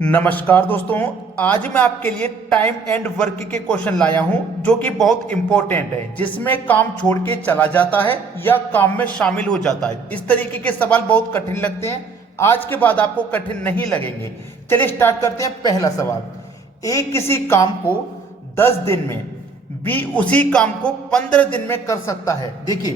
नमस्कार दोस्तों। आज मैं आपके लिए टाइम एंड वर्क के क्वेश्चन लाया हूं जो कि बहुत इंपॉर्टेंट है, जिसमें काम छोड़ के चला जाता है या काम में शामिल हो जाता है। इस तरीके के सवाल बहुत कठिन लगते हैं, आज के बाद आपको कठिन नहीं लगेंगे। चलिए स्टार्ट करते हैं। पहला सवाल, ए किसी काम को 10 दिन में, बी उसी काम को 15 दिन में कर सकता है। देखिए,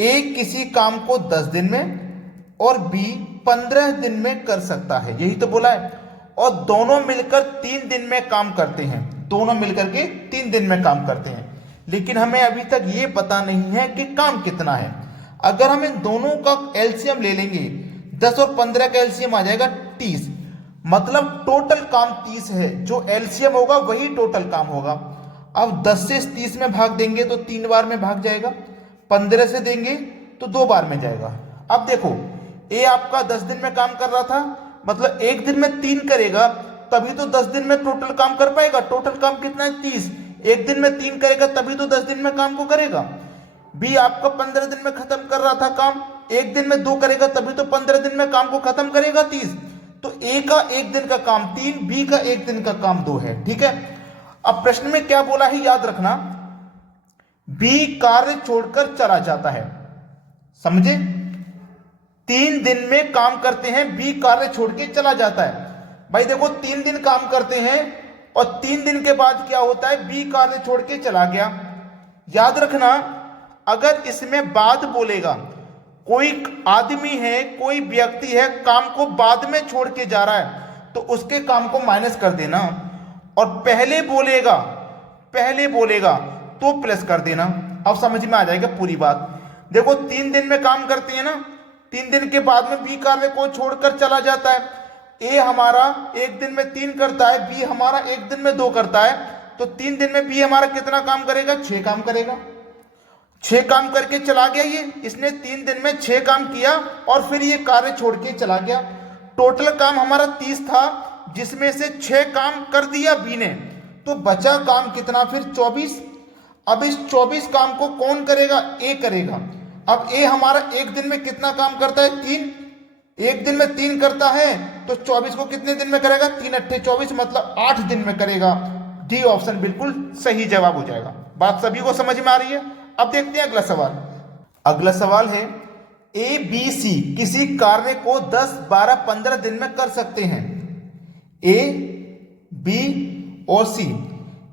ए किसी काम को 10 दिन में और बी 15 दिन में कर सकता है, यही तो बोला है। और दोनों मिलकर 3 दिन में काम करते हैं, दोनों मिलकर के 3 दिन में काम करते हैं। लेकिन हमें अभी तक ये पता नहीं है कि काम कितना है। अगर हम इन दोनों का एलसीएम ले लेंगे, 10 और 15 का एलसीएम आ जाएगा 30, मतलब टोटल काम 30 है। जो एलसीएम होगा वही टोटल काम होगा। अब 10 से 30 में भाग देंगे तो 3 बार में भाग जाएगा, 15 से देंगे तो 2 बार में जाएगा। अब देखो, ए आपका 10 दिन में काम कर रहा था, मतलब एक दिन में 3 करेगा तभी तो 10 दिन में टोटल काम कर पाएगा। टोटल काम कितना है? 30। एक दिन में 3 करेगा तभी तो 10 दिन में काम को करेगा। बी आपका 15 दिन में खत्म कर रहा था काम, एक दिन में 2 करेगा तभी तो 15 दिन में काम को खत्म करेगा 30। तो ए का एक दिन का काम 3, बी का एक दिन का काम 2 है। ठीक है। अब प्रश्न में क्या बोला है याद रखना, बी कार्य छोड़कर चला जाता है। समझे? 3 दिन में काम करते हैं, बी कार्य छोड़ के चला जाता है। भाई देखो, 3 दिन काम करते हैं और 3 दिन के बाद क्या होता है? बी कार्य छोड़ के चला गया। याद रखना, अगर इसमें बाद बोलेगा, कोई आदमी है, कोई व्यक्ति है, काम को बाद में छोड़ के जा रहा है, तो उसके काम को माइनस कर देना। और पहले बोलेगा तो प्लस कर देना। अब समझ में आ जाएगा पूरी बात। देखो, 3 दिन में काम करते हैं ना, 3 दिन के बाद में बी कार्य को छोड़कर चला जाता है। ए हमारा एक दिन में 3 करता है, बी हमारा एक दिन में 2 करता है, तो 3 दिन में बी हमारा कितना काम करेगा? 6 काम करेगा। 6 काम करके चला गया ये, इसने 3 दिन में 6 काम किया और फिर ये कार्य छोड़ के चला गया। टोटल काम हमारा 30 था, जिसमें से 6 काम कर दिया बी ने, तो बचा काम कितना फिर? 24। अब इस 24 काम को कौन करेगा? ए करेगा। अब ए हमारा एक दिन में कितना काम करता है? 3। एक दिन में 3 करता है तो 24 को कितने दिन में करेगा? 3 अट्ठे 24, मतलब 8 दिन में करेगा। डी ऑप्शन बिल्कुल सही जवाब हो जाएगा। बात सभी को समझ में आ रही है? अब देखते हैं अगला सवाल। अगला सवाल है, ए बी सी किसी कार्य को 10, 12, 15 दिन में कर सकते हैं। ए बी और सी,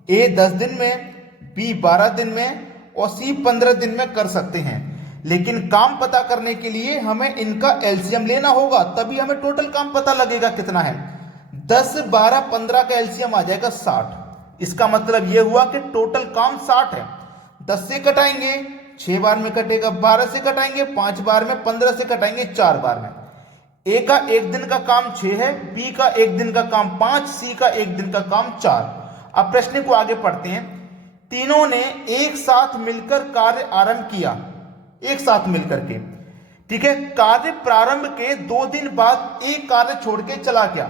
ए 10 दिन में, बी 12 दिन में और सी 15 दिन में कर सकते हैं। लेकिन काम पता करने के लिए हमें इनका एलसीएम लेना होगा, तभी हमें टोटल काम पता लगेगा कितना है। 10, 12, 15 का एलसीएम आ जाएगा 60। इसका मतलब यह हुआ कि टोटल काम 60 है। 10 से कटाएंगे 6 बार में कटेगा, 12 से कटाएंगे 5 बार में, 15 से कटाएंगे 4 बार में। ए का एक दिन का काम 6 है, बी का एक दिन का काम 5, सी का एक दिन का काम 4। अब प्रश्न को आगे पढ़ते हैं। तीनों ने एक साथ मिलकर कार्य आरंभ किया, एक साथ मिलकर के। ठीक है। कार्य प्रारंभ के 2 दिन बाद एक कार्य छोड़ के चला गया।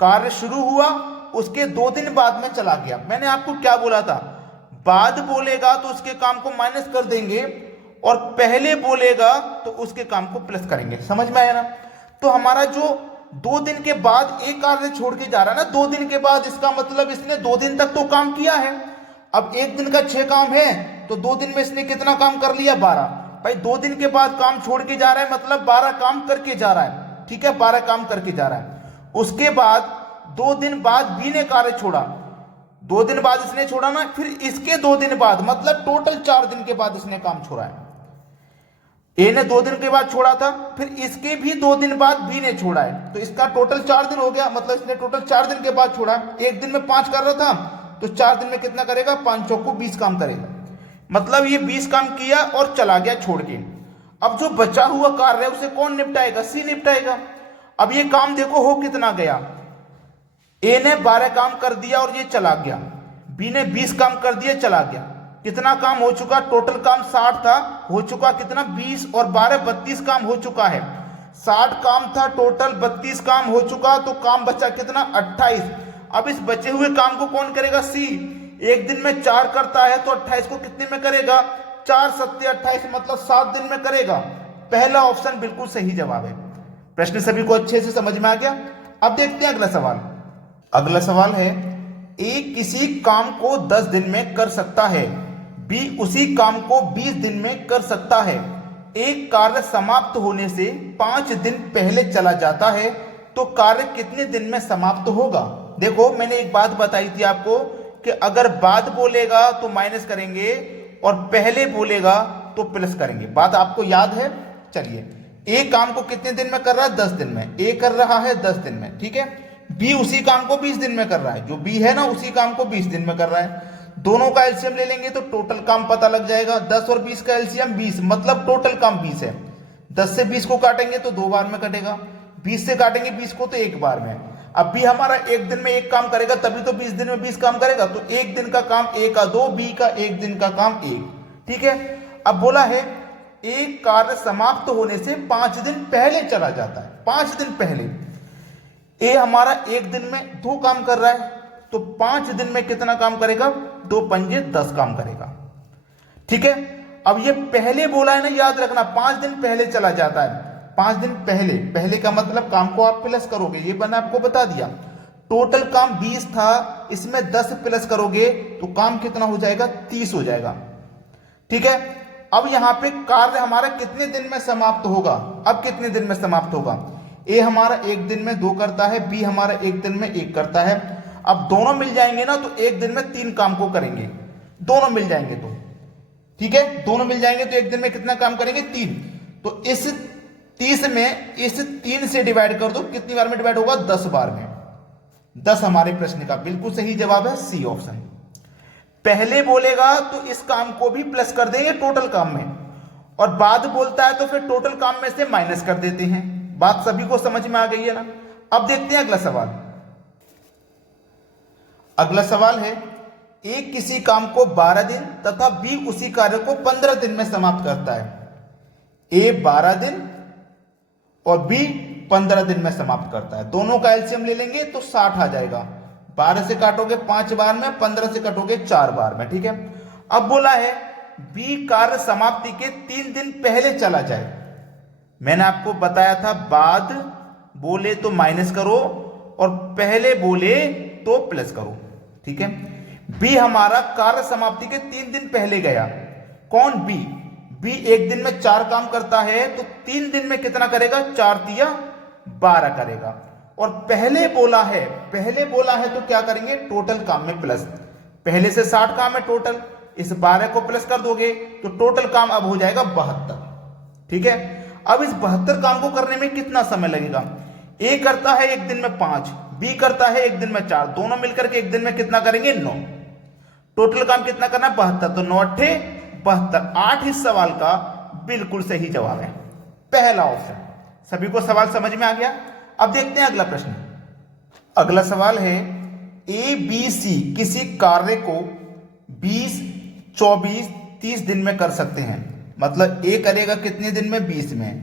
कार्य शुरू हुआ, उसके 2 दिन बाद में चला गया। मैंने आपको क्या बोला था? बाद बोलेगा तो उसके काम को माइनस कर देंगे और पहले बोलेगा तो उसके काम को प्लस करेंगे। समझ में आया ना? तो हमारा जो 2 दिन के बाद एक कार्य छोड़ के जा रहा है ना, 2 दिन के बाद, इसका मतलब इसने 2 दिन तक तो काम किया है। अब एक दिन का 6 काम है तो 2 दिन में इसने कितना काम कर लिया? 12। भाई 2 दिन के बाद काम छोड़ के जा रहा है, मतलब 12 काम करके जा रहा है। ठीक है, 12 काम करके जा रहा है। उसके बाद 2 दिन बाद बी ने कार्य छोड़ा, 2 दिन बाद इसने छोड़ा ना, फिर इसके 2 दिन बाद, मतलब टोटल 4 दिन के बाद इसने काम छोड़ा है। ए ने 2 दिन के बाद छोड़ा था, फिर इसके भी 2 दिन बाद बी ने छोड़ा है, तो इसका टोटल 4 दिन हो गया, मतलब इसने टोटल 4 दिन के बाद छोड़ा। एक दिन में 5 कर रहा था, तो 4 दिन में कितना करेगा? 5 चौको 20 काम करेगा, मतलब ये 20 काम किया और चला गया छोड़ के। अब जो बचा हुआ कार्य है उसे कौन निपटाएगा? सी निपटाएगा। अब ये काम देखो हो कितना गया, ए ने 12 काम कर दिया और ये चला गया, बी ने 20 काम कर दिया, चला गया। कितना काम हो चुका? टोटल काम 60 था, हो चुका कितना? 20 और 12 32 काम हो चुका है। 60 काम था टोटल, 32 काम हो चुका, तो काम बचा कितना? 28। अब इस बचे हुए काम को कौन करेगा? सी। एक दिन में 4 करता है तो 28 को कितने में करेगा? 4 सत्ते 28, मतलब 7 दिन में करेगा। पहला ऑप्शन बिल्कुल सही जवाब है। प्रश्न सभी को अच्छे से समझ में आ गया? अब देखते हैं अगला सवाल। अगला सवाल है, ए किसी काम को 10 दिन में कर सकता है, बी उसी काम को 20 दिन में कर सकता है, एक कार्य समाप्त होने से 5 दिन पहले चला जाता है, तो कार्य कितने दिन में समाप्त होगा। देखो मैंने एक बात बताई थी आपको कि अगर बाद बोलेगा तो माइनस करेंगे और पहले बोलेगा तो प्लस करेंगे। बात आपको याद है। चलिए, ए काम को कितने दिन में कर रहा है, 10 दिन में। ए कर रहा है 10 दिन में, ठीक है। बी उसी काम को 20 दिन में कर रहा है, जो बी है ना उसी काम को 20 दिन में कर रहा है। दोनों का एलसीएम ले लेंगे तो टोटल काम पता लग जाएगा। 10 और 20 का एलसीएम 20, मतलब टोटल काम 20 है। 10 से 20 को काटेंगे तो 2 बार में कटेगा, 20 से काटेंगे 20 को तो 1 बार में। अब बी हमारा एक दिन में एक काम करेगा, तभी तो 20 दिन में 20 काम करेगा, तो एक दिन का काम ए का 2, बी का एक दिन का काम 1, ठीक है। अब बोला है एक कार्य समाप्त होने से 5 दिन पहले चला जाता है, 5 दिन पहले। ए हमारा एक दिन में 2 काम कर रहा है, तो 5 दिन में कितना काम करेगा, 2 पंजे 10 काम करेगा, ठीक है। अब ये पहले बोला है ना, याद रखना 5 दिन पहले चला जाता है। 5 दिन पहले, पहले का मतलब काम को आप प्लस करोगे, ये मैंने आपको बता दिया। टोटल काम 20 था, इसमें 10 प्लस करोगे तो काम कितना हो जाएगा, 30 हो जाएगा, ठीक है। अब यहां पे कार्य हमारा कितने दिन में समाप्त होगा, अब कितने दिन में समाप्त होगा। ए हमारा एक दिन में 2 करता है, बी हमारा एक दिन में 1 करता है। अब दोनों मिल जाएंगे ना तो एक दिन में 3 काम को करेंगे, दोनों मिल जाएंगे तो, ठीक है। दोनों मिल जाएंगे तो एक दिन में कितना काम करेंगे, 3। तो इस 30 में इस 3 से डिवाइड कर दो, कितनी बार में डिवाइड होगा, 10 बार में। 10 हमारे प्रश्न का बिल्कुल सही जवाब है सी ऑप्शन। पहले बोलेगा तो इस काम को भी प्लस कर देंगे टोटल काम में, और बाद बोलता है तो फिर टोटल काम में से माइनस कर देते हैं। बात सभी को समझ में आ गई है ना। अब देखते हैं अगला सवाल। अगला सवाल है, ए किसी काम को 12 दिन तथा बी उसी कार्य को 15 दिन में समाप्त करता है। ए 12 दिन और बी 15 दिन में समाप्त करता है। दोनों का एलसीएम ले लेंगे तो 60 आ जाएगा। 12 से काटोगे 5 बार में, 15 से काटोगे 4 बार में, ठीक है। अब बोला है बी कार्य समाप्ति के 3 दिन पहले चला जाए। मैंने आपको बताया था बाद बोले तो माइनस करो और पहले बोले तो प्लस करो, ठीक है। बी हमारा कार्य समाप्ति के 3 दिन पहले गया। कौन, बी। बी एक दिन में 4 काम करता है, तो 3 दिन में कितना करेगा, 4 तिया 12 करेगा। और पहले बोला है तो क्या करेंगे, टोटल काम में प्लस। पहले से 60 काम है टोटल, इस 12 को प्लस कर दोगे तो टोटल काम अब हो जाएगा 72, ठीक है। अब इस 72 काम को करने में कितना समय लगेगा। ए करता है एक दिन में 5, बी करता है एक दिन में 4, दोनों मिलकर के एक दिन में कितना करेंगे, 9। टोटल काम कितना करना है, 72, तो 9 अट्ठे 72। 8 इस सवाल का बिल्कुल सही जवाब है, पहला ऑप्शन। सभी को सवाल समझ में आ गया। अब देखते हैं अगला प्रश्न। अगला सवाल है, ए बी सी किसी कार्य को 20, 24, 30 दिन में कर सकते हैं। मतलब ए करेगा कितने दिन में, 20 में,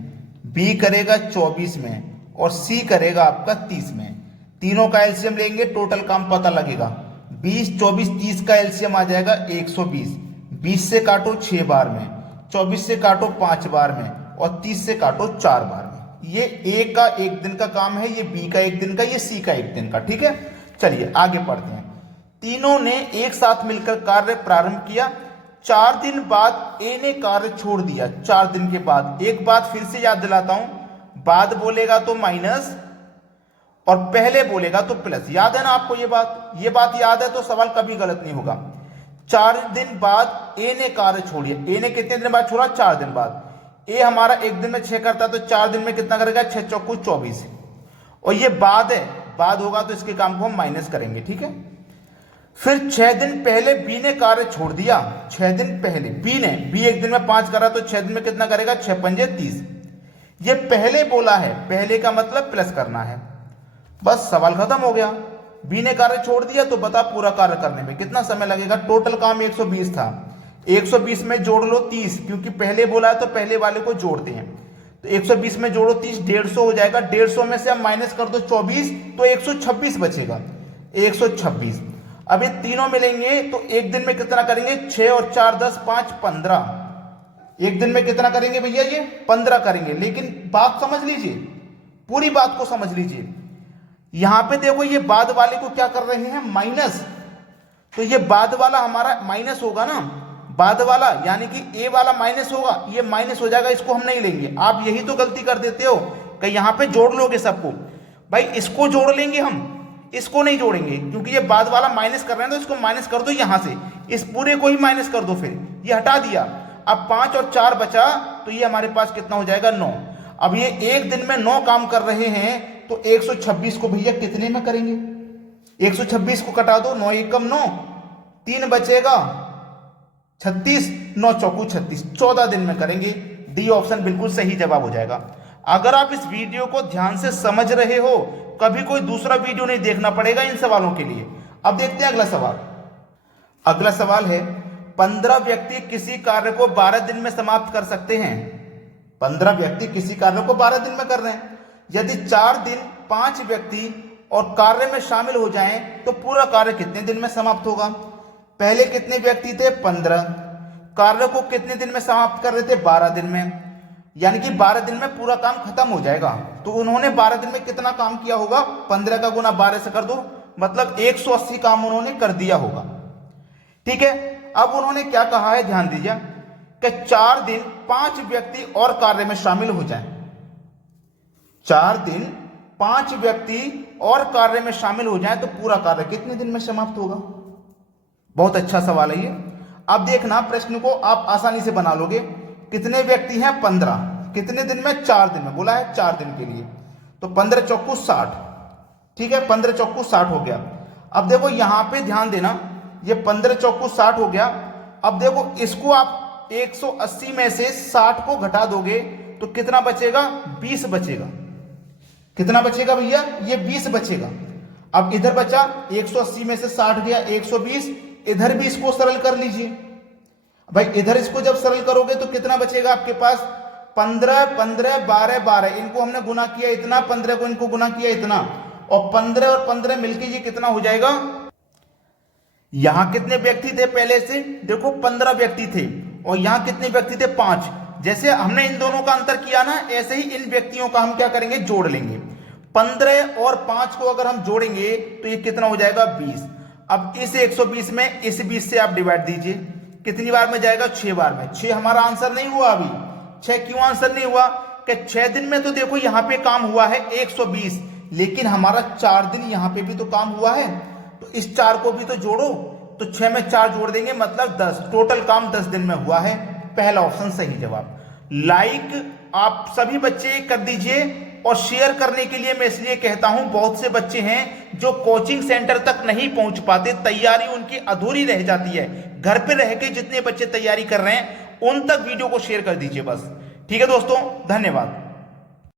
बी करेगा 24 में और सी करेगा आपका 30 में। तीनों का एलसीएम लेंगे, टोटल काम पता लगेगा। 20, 24, 30 का एलसीएम आ जाएगा 120। 20 से काटो 6 बार में, 24 से काटो 5 बार में और 30 से काटो 4 बार में। ये ए का एक दिन का काम है, ये बी का एक दिन का, ये सी का एक दिन का, ठीक है। चलिए आगे पढ़ते हैं। तीनों ने एक साथ मिलकर कार्य प्रारंभ किया। 4 दिन बाद ए ने कार्य छोड़ दिया। 4 दिन के बाद, एक बात फिर से याद दिलाता हूं, बाद बोलेगा तो माइनस और पहले बोलेगा तो प्लस। याद है ना आपको ये बात याद है तो सवाल कभी गलत नहीं होगा। 4 दिन बाद ए ने कार्य छोड़िया। ए ने कितने दिन बाद छोड़ा, 4 दिन बाद। ए हमारा एक दिन में 6 करता है तो 4 दिन में कितना करेगा, 6 चौको 24। और ये बाद है, बाद होगा तो इसके काम को हम माइनस करेंगे, ठीक है। फिर 6 दिन पहले बी ने कार्य छोड़ दिया। 6 दिन पहले बी एक दिन में 5 करा तो 6 दिन में कितना करेगा, 6 पंजे 30। ये पहले बोला है, पहले का मतलब प्लस करना है। बस सवाल खत्म हो गया। बी ने कार्य छोड़ दिया तो बता पूरा कार्य करने में कितना समय लगेगा। टोटल काम 120 था, 120 में जोड़ लो 30, क्योंकि पहले बोला है तो पहले वाले को जोड़ते हैं। तो 120 में जोड़ो 30, 150 हो जाएगा। 150 में से हम माइनस कर दो 24 तो 126 बचेगा, 126। अब ये तीनों मिलेंगे तो एक दिन में कितना करेंगे, 6 और 4 10 5 15। एक दिन में कितना करेंगे भैया, ये 15 करेंगे। लेकिन बात समझ लीजिए, पूरी बात को समझ लीजिए। यहां पे देखो ये बाद वाले को क्या कर रहे हैं, माइनस। तो ये बाद वाला हमारा माइनस होगा ना, बाद वाला यानी कि ए वाला माइनस होगा, ये माइनस हो जाएगा, इसको हम नहीं लेंगे। आप यही तो गलती कर देते हो कि यहां पे जोड़ लोगे सबको। भाई इसको जोड़ लेंगे हम, इसको नहीं जोड़ेंगे, क्योंकि ये बाद वाला माइनस कर रहे हैं, तो इसको माइनस कर दो यहां से, इस पूरे को ही माइनस कर दो, फिर ये हटा दिया। अब 5 और 4 बचा, तो ये हमारे पास कितना हो जाएगा, 9। अब ये एक दिन में 9 काम कर रहे हैं, तो 126 को भैया कितने में करेंगे, 126 को कटा दो, 9 एकम 9, 3 बचेगा 36, 9 चौकू 36, 14 दिन में करेंगे। डी ऑप्शन बिल्कुल सही जवाब हो जाएगा। अगर आप इस वीडियो को ध्यान से समझ रहे हो, कभी कोई दूसरा वीडियो नहीं देखना पड़ेगा इन सवालों के लिए। अब देखते हैं अगला सवाल। अगला सवाल है, 15 व्यक्ति किसी कार्य को 12 दिन में समाप्त कर सकते हैं। 15 व्यक्ति किसी कार्य को 12 दिन में कर रहे हैं। यदि 4 दिन 5 व्यक्ति और कार्य में शामिल हो जाएं, तो पूरा कार्य कितने दिन में समाप्त होगा। पहले कितने व्यक्ति थे, 15, कार्य को कितने दिन में समाप्त कर रहे थे, 12 दिन में, यानी कि 12 दिन में पूरा काम खत्म हो जाएगा। तो उन्होंने 12 दिन में कितना काम किया होगा, 15 का गुना 12 से कर दो, मतलब 180 काम उन्होंने कर दिया होगा। ठीक है, अब उन्होंने क्या कहा है, ध्यान दीजिए कि 4 दिन 5 व्यक्ति और कार्य में शामिल हो जाएं। 4 दिन 5 व्यक्ति और कार्य में शामिल हो जाएं, तो पूरा कार्य कितने दिन में समाप्त होगा। बहुत अच्छा सवाल है ये। अब देखना प्रश्न को आप आसानी से बना लोगे। कितने व्यक्ति हैं, 15, कितने दिन में, 4 दिन में, बोला है 4 दिन के लिए, तो 15 चौकू 60। ठीक है, 15 चौकू 60 हो गया। अब देखो यहां पे ध्यान देना, ये 15 चौकू 60 हो गया। अब देखो इसको आप 180 में से 60 को घटा दोगे, तो कितना बचेगा, 20 बचेगा। कितना बचेगा भैया, ये 20 बचेगा। अब इधर बचा 180 में से 60 गया 120, इधर भी इसको सरल कर लीजिए। भाई इधर इसको जब सरल करोगे तो कितना बचेगा आपके पास, 15, 15, 12, 12, इनको हमने गुना किया इतना, 15 को इनको गुना किया इतना, और 15 और 15 मिलके ये कितना हो जाएगा। यहां कितने व्यक्ति थे पहले से, देखो 15 व्यक्ति थे, और यहां कितने व्यक्ति थे, 5। जैसे हमने इन दोनों का अंतर किया ना, ऐसे ही इन व्यक्तियों का हम क्या करेंगे, जोड़ लेंगे। 15 और 5 को अगर हम जोड़ेंगे तो ये कितना हो जाएगा, 20। अब इस 120 में इस 20 से आप डिवाइड दीजिए, कितनी बार में जाएगा, 6 बार में। 6 हमारा आंसर नहीं हुआ अभी। 6 क्यों आंसर नहीं हुआ, कि 6 दिन में तो देखो यहां पे काम हुआ है 120, लेकिन हमारा 4 दिन यहां पे भी तो काम हुआ है, तो इस 4 को भी तो जोड़ो, तो 6 में 4 जोड़ देंगे, मतलब 10, टोटल काम 10 दिन में हुआ है। पहला ऑप्शन सही जवाब। लाइक आप सभी बच्चे कर दीजिए, और शेयर करने के लिए मैं इसलिए कहता हूं, बहुत से बच्चे हैं जो कोचिंग सेंटर तक नहीं पहुंच पाते, तैयारी उनकी अधूरी रह जाती है। घर पे रह के जितने बच्चे तैयारी कर रहे हैं उन तक वीडियो को शेयर कर दीजिए बस। ठीक है दोस्तों, धन्यवाद।